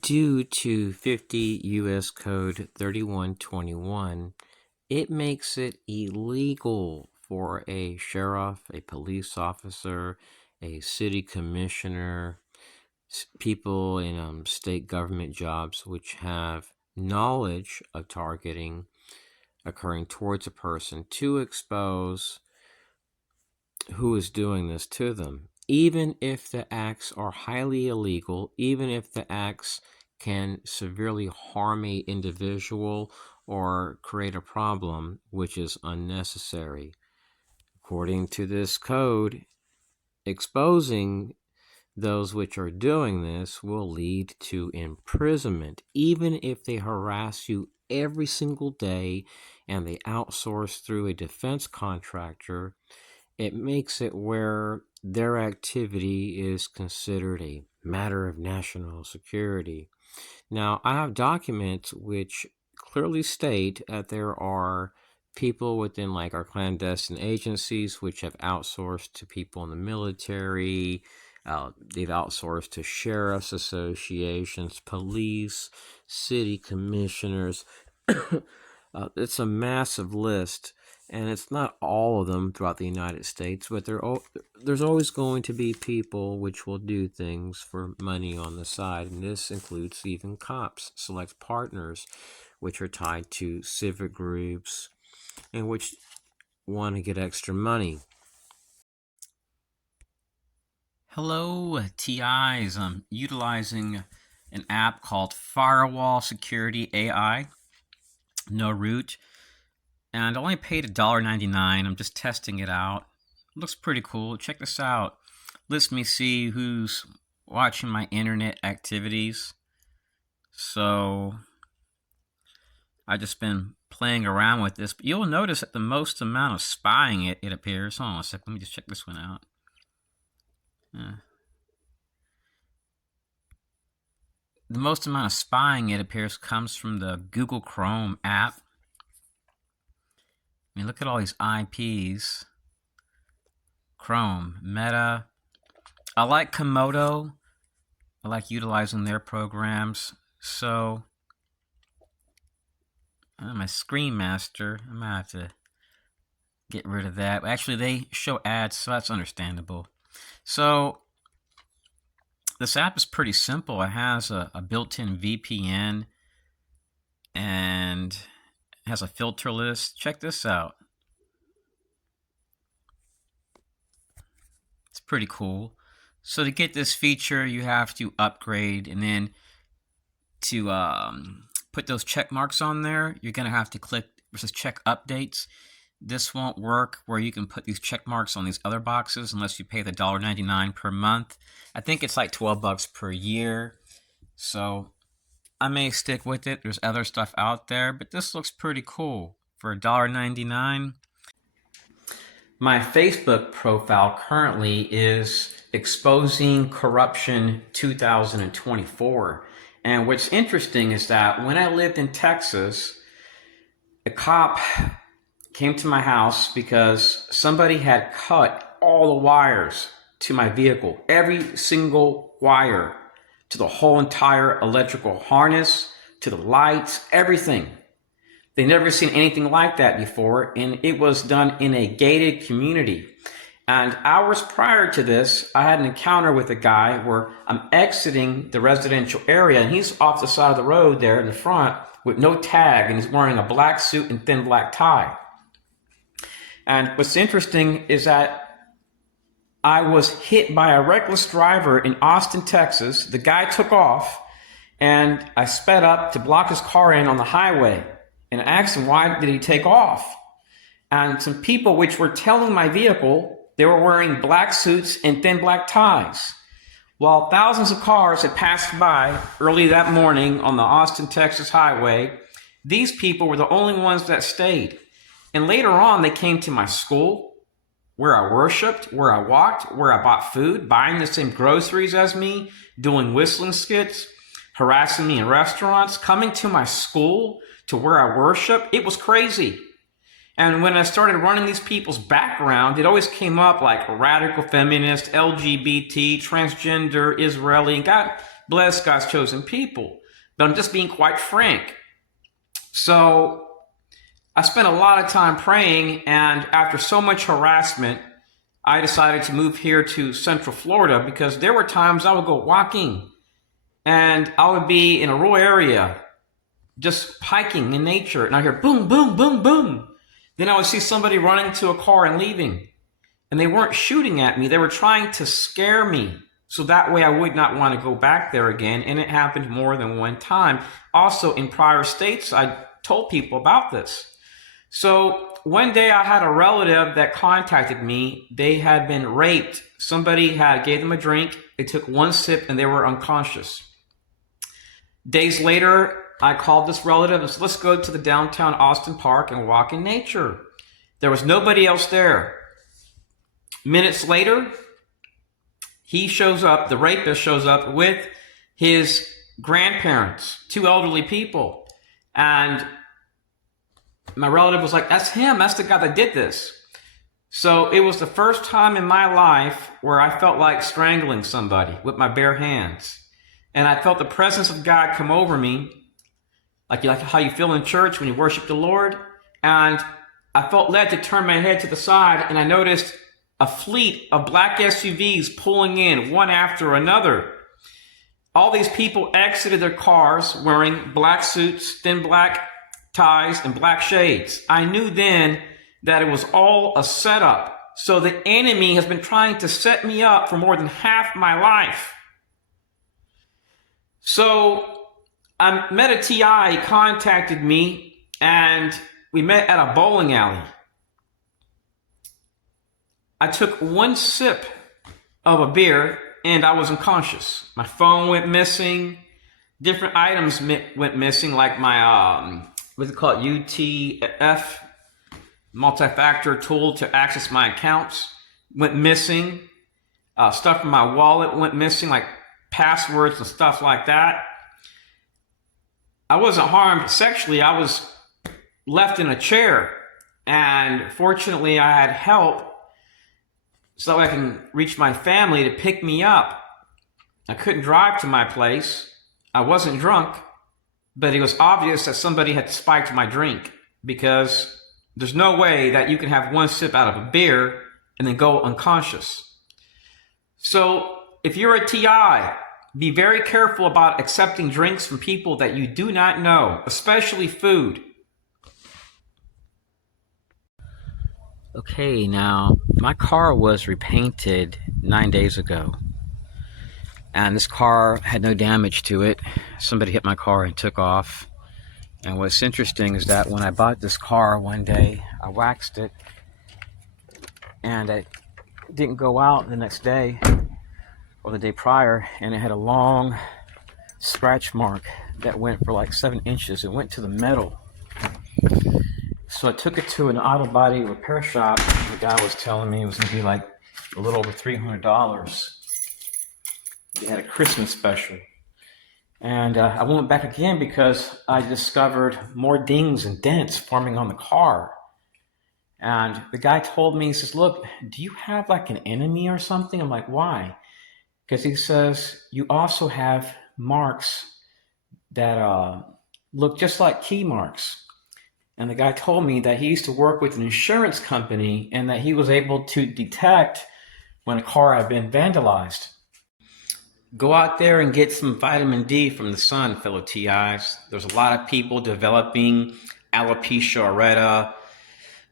Due to 50 U.S. Code 3121, it makes it illegal for a sheriff, a police officer, a city commissioner, people in state government jobs which have knowledge of targeting occurring towards a person to expose who is doing this to them, even if the acts are highly illegal, even if the acts can severely harm a individual or create a problem which is unnecessary. According to this code, exposing those which are doing this will lead to imprisonment, even if they harass you every single day and they outsource through a defense contractor. It makes it where their activity is considered a matter of national security. Now, I have documents which clearly state that there are people within like our clandestine agencies which have outsourced to people in the military. They've outsourced to sheriff's associations, police, city commissioners. It's a massive list, and it's not all of them throughout the United States, but there's always going to be people which will do things for money on the side, and this includes even cops, select partners, which are tied to civic groups and which want to get extra money. Hello, TIs. I'm utilizing an app called Firewall Security AI, no root, and I only paid $1.99. I'm just testing it out. Looks pretty cool. Check this out. Lets me see who's watching my internet activities. So I've just been playing around with this, but you'll notice that the most amount of spying it appears. Hold on a sec. Let me just check this one out. The most amount of spying, it appears, comes from the Google Chrome app. I mean, look at all these IPs. Chrome, Meta. I like Komodo. I like utilizing their programs. So, my Screen Master, I might have to get rid of that. Actually, they show ads, so that's understandable. So, this app is pretty simple. It has a built-in VPN and has a filter list. Check this out. It's pretty cool. So to get this feature, you have to upgrade, and then to put those check marks on there, you're going to have to click versus check updates. This won't work where you can put these check marks on these other boxes unless you pay the $1.99 per month. I think it's like $12 per year. So I may stick with it. There's other stuff out there, but this looks pretty cool for $1.99. My Facebook profile currently is Exposing Corruption 2024. And what's interesting is that when I lived in Texas, a cop came to my house because somebody had cut all the wires to my vehicle, every single wire, to the whole entire electrical harness, to the lights, everything. They never seen anything like that before, and it was done in a gated community. And hours prior to this, I had an encounter with a guy where I'm exiting the residential area, and he's off the side of the road there in the front with no tag, and he's wearing a black suit and thin black tie. And what's interesting is that I was hit by a reckless driver in Austin, Texas. The guy took off, and I sped up to block his car in on the highway. And I asked him, why did he take off? And some people which were tailing my vehicle, they were wearing black suits and thin black ties. While thousands of cars had passed by early that morning on the Austin, Texas highway, these people were the only ones that stayed. And later on, they came to my school, where I worshiped, where I walked, where I bought food, buying the same groceries as me, doing whistling skits, harassing me in restaurants, coming to my school, to where I worship. It was crazy. And when I started running these people's background, it always came up like radical feminist, LGBT, transgender, Israeli, and God bless God's chosen people. But I'm just being quite frank. So I spent a lot of time praying, and after so much harassment, I decided to move here to Central Florida because there were times I would go walking and I would be in a rural area just hiking in nature, and I hear boom, boom, boom, boom. Then I would see somebody running to a car and leaving. And they weren't shooting at me, they were trying to scare me. So that way I would not want to go back there again. And it happened more than one time. Also, in prior states, I told people about this. So one day I had a relative that contacted me. They had been raped. Somebody had gave them a drink. They took one sip and they were unconscious. Days later, I called this relative and said, let's go to the downtown Austin Park and walk in nature. There was nobody else there. Minutes later, he shows up, the rapist shows up with his grandparents, two elderly people. And my relative was like, that's him, that's the guy that did this. So it was the first time in my life where I felt like strangling somebody with my bare hands. And I felt the presence of God come over me, like how you feel in church when you worship the Lord. And I felt led to turn my head to the side, and I noticed a fleet of black SUVs pulling in one after another. All these people exited their cars wearing black suits, thin black ties, and black shades. I knew then that it was all a setup. So the enemy has been trying to set me up for more than half my life. So I met a TI, he contacted me, and we met at a bowling alley. I took one sip of a beer and I was unconscious. My phone went missing. Different items went missing, like my, what's it called, UTF, multi-factor tool to access my accounts, went missing. Stuff from my wallet went missing, like passwords and stuff like that. I wasn't harmed sexually. I was left in a chair, and fortunately I had help so I can reach my family to pick me up. I couldn't drive to my place. I wasn't drunk, but it was obvious that somebody had spiked my drink, because there's no way that you can have one sip out of a beer and then go unconscious. So if you're a TI, be very careful about accepting drinks from people that you do not know, especially food. Okay, now my car was repainted 9 days ago, and this car had no damage to it. Somebody hit my car and took off. And what's interesting is that when I bought this car one day, I waxed it, and it didn't go out the next day or the day prior, and it had a long scratch mark that went for like 7 inches. It went to the metal. So I took it to an auto body repair shop. The guy was telling me it was going to be like a little over $300. They had a Christmas special. And I went back again because I discovered more dings and dents forming on the car. And the guy told me, he says, look, do you have like an enemy or something? I'm like, why? Because he says, you also have marks that look just like key marks. And the guy told me that he used to work with an insurance company and that he was able to detect when a car had been vandalized. Go out there and get some vitamin D from the sun, fellow TIs. There's a lot of people developing alopecia areata,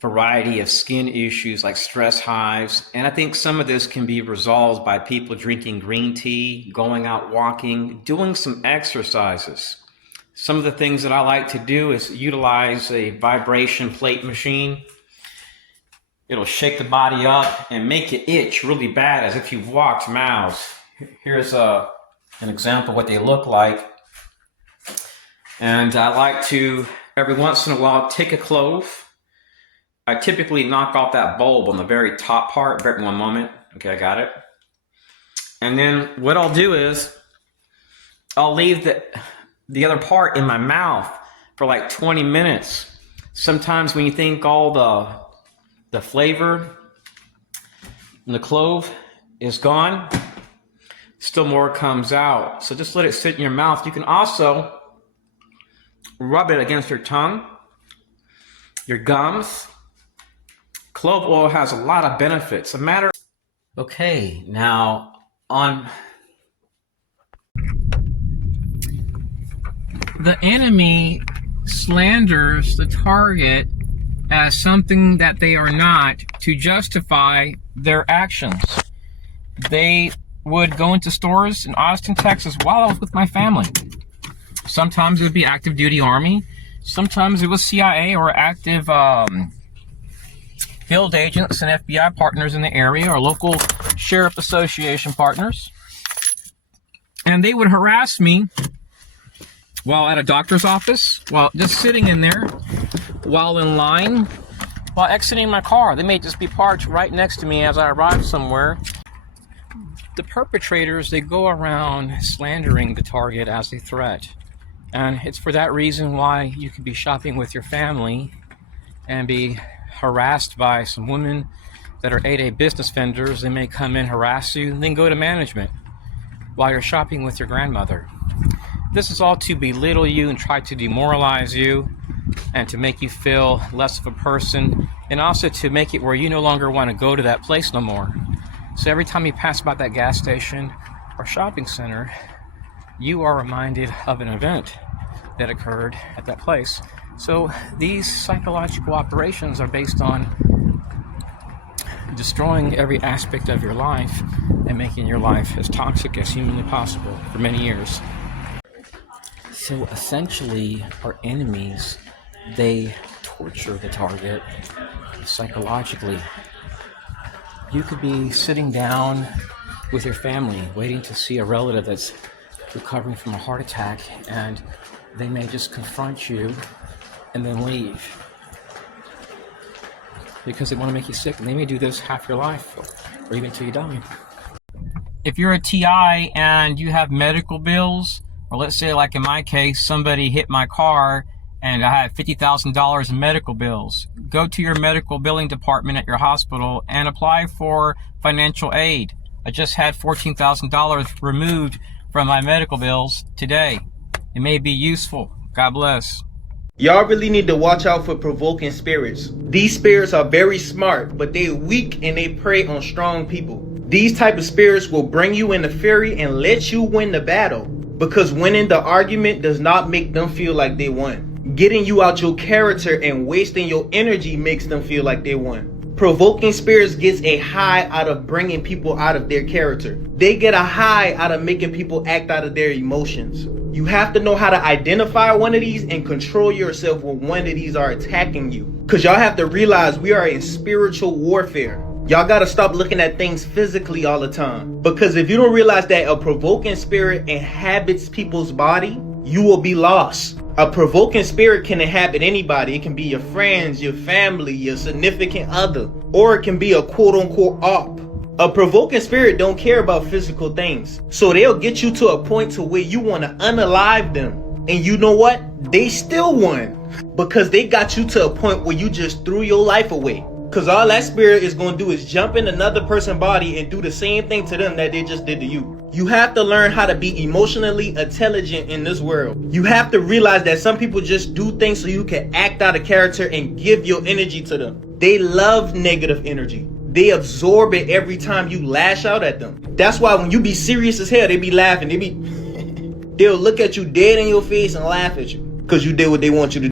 variety of skin issues like stress hives. And I think some of this can be resolved by people drinking green tea, going out walking, doing some exercises. Some of the things that I like to do is utilize a vibration plate machine. It'll shake the body up and make it itch really bad as if you've walked miles. Here's an example of what they look like. And I like to, every once in a while, take a clove. I typically knock off that bulb on the very top part. Bear with me one moment. Okay, I got it. And then what I'll do is I'll leave the other part in my mouth for like 20 minutes. Sometimes when you think all the flavor and the clove is gone, still more comes out. So just let it sit in your mouth. You can also rub it against your tongue, your gums. Clove oil has a lot of benefits. Okay, now on the enemy slanders the target as something that they are not to justify their actions. They would go into stores in Austin, Texas while I was with my family. Sometimes it would be active duty Army. Sometimes it was CIA or active field agents and FBI partners in the area, or local sheriff association partners. And they would harass me while at a doctor's office, while just sitting in there, while in line, while exiting my car. They may just be parked right next to me as I arrive somewhere. The perpetrators, they go around slandering the target as a threat. And it's for that reason why you could be shopping with your family and be harassed by some women that are 8A business vendors. They may come in, harass you, and then go to management while you're shopping with your grandmother. This is all to belittle you and try to demoralize you and to make you feel less of a person, and also to make it where you no longer want to go to that place no more. So every time you pass by that gas station or shopping center, you are reminded of an event that occurred at that place. So these psychological operations are based on destroying every aspect of your life and making your life as toxic as humanly possible for many years. So essentially, our enemies, they torture the target psychologically. You could be sitting down with your family, waiting to see a relative that's recovering from a heart attack, and they may just confront you and then leave because they want to make you sick, and they may do this half your life or even until you die. If you're a TI and you have medical bills, or let's say like in my case, somebody hit my car and I have $50,000 in medical bills, go to your medical billing department at your hospital and apply for financial aid. I just had $14,000 removed from my medical bills today. It may be useful. God bless. Y'all really need to watch out for provoking spirits. These spirits are very smart, but they're weak and they prey on strong people. These type of spirits will bring you into fury and let you win the battle, because winning the argument does not make them feel like they won. Getting you out your character and wasting your energy makes them feel like they won. Provoking spirits gets a high out of bringing people out of their character. They get a high out of making people act out of their emotions. You have to know how to identify one of these and control yourself when one of these are attacking you. Because y'all have to realize we are in spiritual warfare. Y'all got to stop looking at things physically all the time. Because if you don't realize that a provoking spirit inhabits people's body, you will be lost. A provoking spirit can inhabit anybody. It can be your friends, your family, your significant other, or it can be a quote-unquote op. A provoking spirit don't care about physical things. So they'll get you to a point to where you want to unalive them. And you know what? They still won. Because they got you to a point where you just threw your life away. Because all that spirit is going to do is jump in another person's body and do the same thing to them that they just did to you. You have to learn how to be emotionally intelligent in this world. You have to realize that some people just do things so you can act out of character and give your energy to them. They love negative energy. They absorb it every time you lash out at them. That's why when you be serious as hell, they be laughing. They'll look at you dead in your face and laugh at you because you did what they want you to